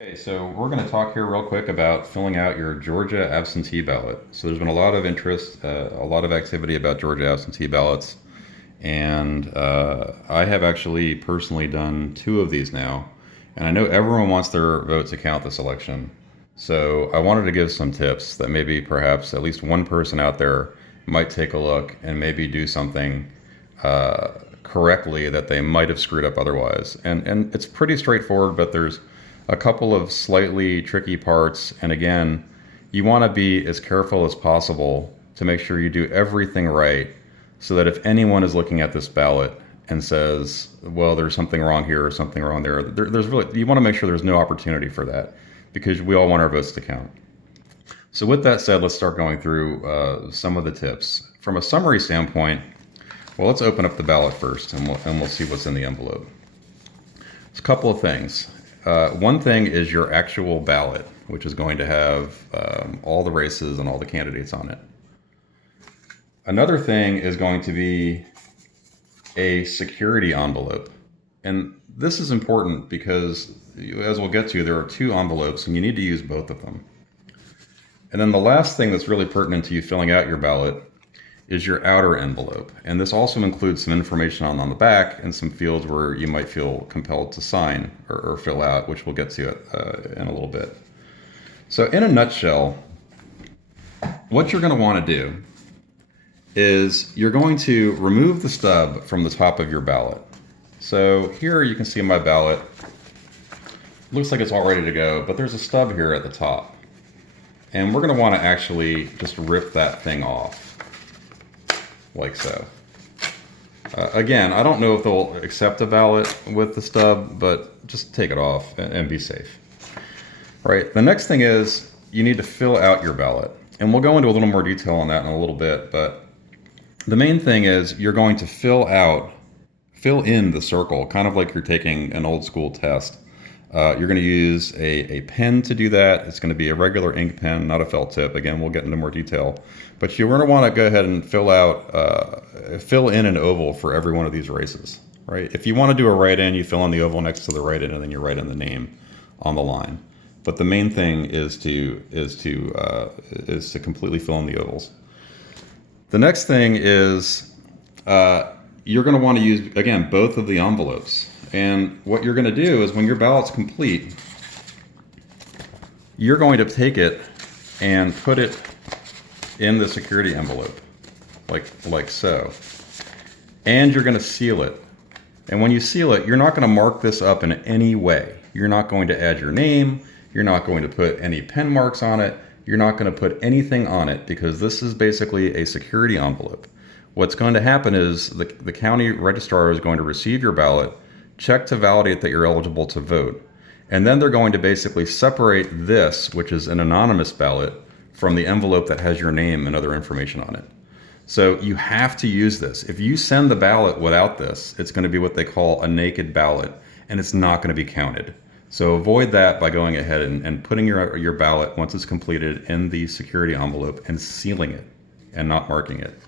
Okay, so we're going to talk here real quick about filling out your Georgia absentee ballot. So there's been a lot of interest, a lot of activity about Georgia absentee ballots, and I have actually personally done two of these now, and I know everyone wants their vote to count this election. So I wanted to give some tips that maybe perhaps at least one person out there might take a look and maybe do something correctly that they might have screwed up otherwise. And it's pretty straightforward, but there's a couple of slightly tricky parts. And again, you want to be as careful as possible to make sure you do everything right so that if anyone is looking at this ballot and says, well, there's something wrong here or something wrong there's really, you want to make sure there's no opportunity for that because we all want our votes to count. So with that said, let's start going through some of the tips. From a summary standpoint, well, let's open up the ballot first and we'll see what's in the envelope. There's a couple of things. One thing is your actual ballot, which is going to have all the races and all the candidates on it. Another thing is going to be a security envelope. And this is important because, as we'll get to, there are two envelopes and you need to use both of them. And then the last thing that's really pertinent to you filling out your ballot is your outer envelope. And this also includes some information on the back and some fields where you might feel compelled to sign or fill out, which we'll get to in a little bit. So in a nutshell, what you're going to want to do is you're going to remove the stub from the top of your ballot. So here you can see my ballot. Looks like it's all ready to go, but there's a stub here at the top. And we're going to want to actually just rip that thing off. Like so. Again, I don't know if they'll accept a ballot with the stub, but just take it off and be safe. All right, the next thing is you need to fill out your ballot. And we'll go into a little more detail on that in a little bit, but the main thing is you're going to fill in the circle, kind of like you're taking an old school test. You're going to use a pen to do that. It's going to be a regular ink pen, not a felt tip. Again, we'll get into more detail. But you're going to want to go ahead and fill in an oval for every one of these races, right? If you want to do a write-in, you fill in the oval next to the write-in, and then you write in the name on the line. But the main thing is to completely fill in the ovals. The next thing is you're going to want to use, again, both of the envelopes. And what you're going to do is when your ballot's complete, you're going to take it and put it in the security envelope, like so. And you're going to seal it. And when you seal it, you're not going to mark this up in any way. You're not going to add your name. You're not going to put any pen marks on it. You're not going to put anything on it because this is basically a security envelope. What's going to happen is the county registrar is going to receive your ballot, check to validate that you're eligible to vote. And then they're going to basically separate this, which is an anonymous ballot, from the envelope that has your name and other information on it. So you have to use this. If you send the ballot without this, it's going to be what they call a naked ballot, and it's not going to be counted. So avoid that by going ahead and putting your ballot, once it's completed, in the security envelope and sealing it and not marking it.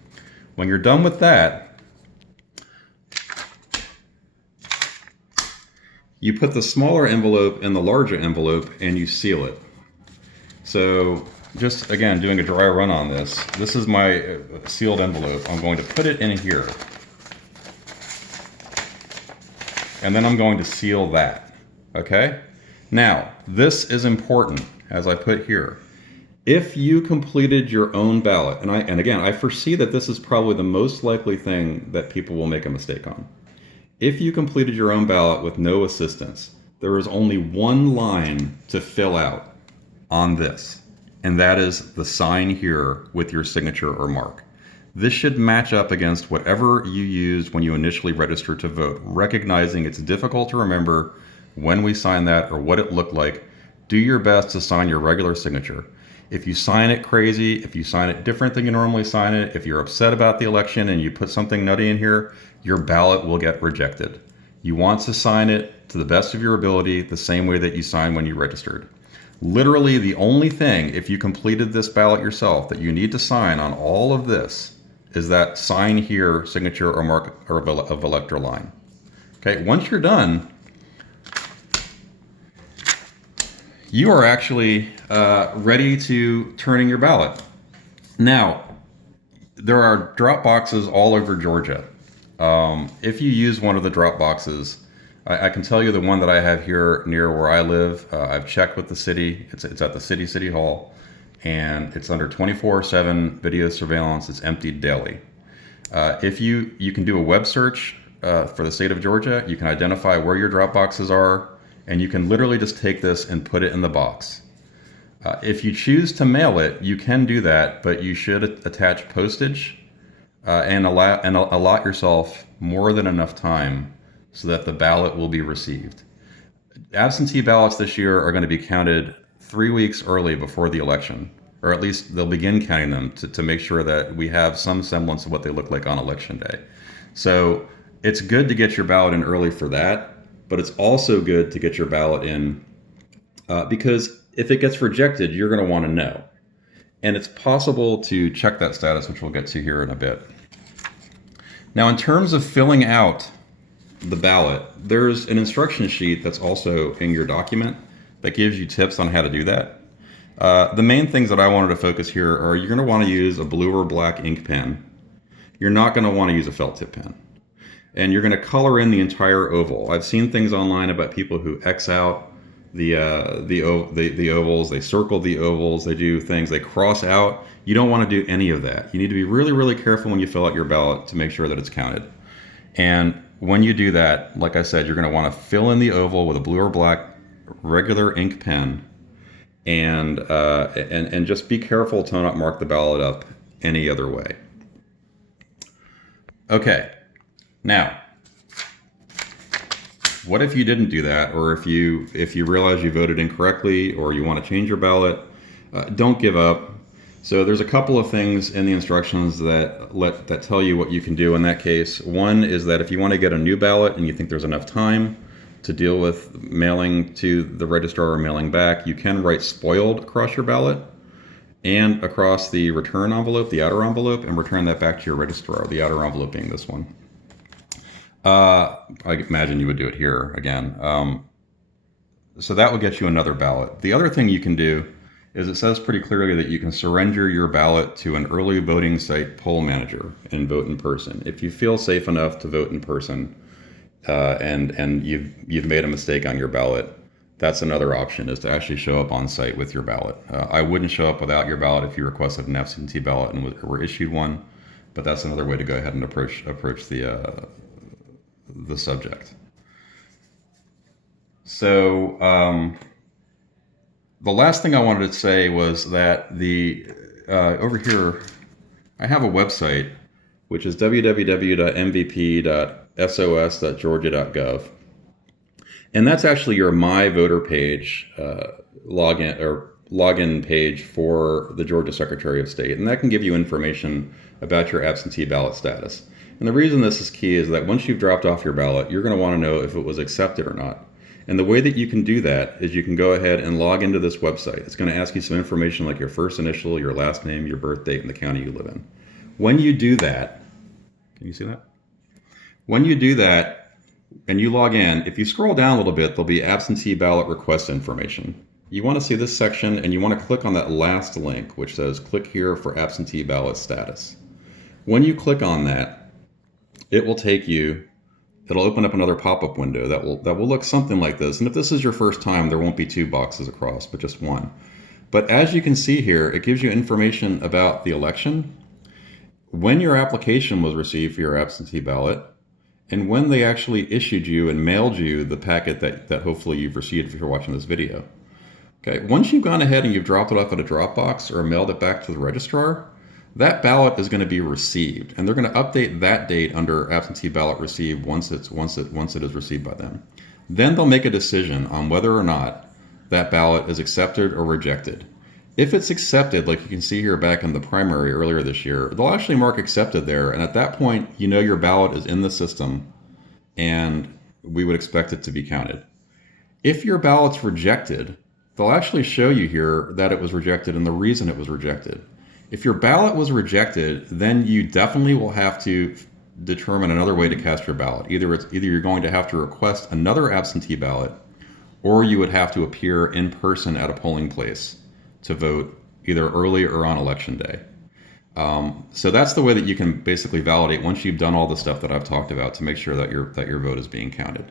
When you're done with that, you put the smaller envelope in the larger envelope and you seal it. So just, again, doing a dry run on this. This is my sealed envelope. I'm going to put it in here. And then I'm going to seal that. Okay? Now, this is important, as I put here. If you completed your own ballot, and again, I foresee that this is probably the most likely thing that people will make a mistake on. If you completed your own ballot with no assistance, there is only one line to fill out on this, and that is the sign here with your signature or mark. This should match up against whatever you used when you initially registered to vote, recognizing it's difficult to remember when we signed that or what it looked like. Do your best to sign your regular signature. If you sign it crazy, if you sign it different than you normally sign it, if you're upset about the election and you put something nutty in here, your ballot will get rejected. You want to sign it to the best of your ability, the same way that you signed when you registered. Literally the only thing, if you completed this ballot yourself, that you need to sign on all of this is that sign here, signature or mark of elector line. Okay, once you're done, You are actually ready to turn in your ballot. Now, there are drop boxes all over Georgia. If you use one of the drop boxes, I can tell you the one that I have here near where I live. I've checked with the city. It's at the city hall, and it's under 24/7 video surveillance. It's emptied daily. If you can do a web search for the state of Georgia, you can identify where your drop boxes are, and you can literally just take this and put it in the box. If you choose to mail it, you can do that, but you should attach postage and allot yourself more than enough time so that the ballot will be received. Absentee ballots this year are going to be counted 3 weeks early before the election, or at least they'll begin counting them to make sure that we have some semblance of what they look like on election day. So it's good to get your ballot in early for that, but it's also good to get your ballot in because if it gets rejected, you're going to want to know. And it's possible to check that status, which we'll get to here in a bit. Now, in terms of filling out the ballot, there's an instruction sheet that's also in your document that gives you tips on how to do that. The main things that I wanted to focus here are you're going to want to use a blue or black ink pen. You're not going to want to use a felt tip pen. And you're going to color in the entire oval. I've seen things online about people who X out the ovals, they circle the ovals, they do things, they cross out. You don't want to do any of that. You need to be really, really careful when you fill out your ballot to make sure that it's counted. And when you do that, like I said, you're going to want to fill in the oval with a blue or black regular ink pen, and just be careful to not mark the ballot up any other way. Okay, now, what if you didn't do that, or if you realize you voted incorrectly, or you want to change your ballot? Don't give up. So there's a couple of things in the instructions that tell you what you can do in that case. One is that if you want to get a new ballot and you think there's enough time to deal with mailing to the registrar or mailing back, you can write spoiled across your ballot and across the return envelope, the outer envelope, and return that back to your registrar, the outer envelope being this one. I imagine you would do it here again. So that would get you another ballot. The other thing you can do is it says pretty clearly that you can surrender your ballot to an early voting site poll manager and vote in person. If you feel safe enough to vote in person and you've made a mistake on your ballot, that's another option, is to actually show up on site with your ballot. I wouldn't show up without your ballot if you requested an absentee ballot and were issued one, but that's another way to go ahead and approach the subject. So the last thing I wanted to say was that over here I have a website which is www.mvp.sos.georgia.gov, and that's actually your My Voter page login page for the Georgia Secretary of State, and that can give you information about your absentee ballot status. And the reason this is key is that once you've dropped off your ballot, you're going to want to know if it was accepted or not. And the way that you can do that is you can go ahead and log into this website. It's going to ask you some information like your first initial, your last name, your birth date, and the county you live in. When you do that, can you see that? When you do that and you log in, if you scroll down a little bit, there'll be absentee ballot request information. You want to see this section and you want to click on that last link, which says click here for absentee ballot status. When you click on that, it'll open up another pop-up window that will look something like this. And if this is your first time, there won't be two boxes across, but just one. But as you can see here, it gives you information about the election, when your application was received for your absentee ballot, and when they actually issued you and mailed you the packet that hopefully you've received if you're watching this video. Okay, once you've gone ahead and you've dropped it off at a drop box or mailed it back to the registrar, that ballot is going to be received, and they're going to update that date under absentee ballot received once it is received by them. Then they'll make a decision on whether or not that ballot is accepted or rejected. If it's accepted, like you can see here back in the primary earlier this year, they'll actually mark accepted there, and at that point, you know your ballot is in the system, and we would expect it to be counted. If your ballot's rejected, they'll actually show you here that it was rejected and the reason it was rejected. If your ballot was rejected, then you definitely will have to determine another way to cast your ballot. Either you're going to have to request another absentee ballot, or you would have to appear in person at a polling place to vote either early or on election day. So that's the way that you can basically validate once you've done all the stuff that I've talked about to make sure that your vote is being counted.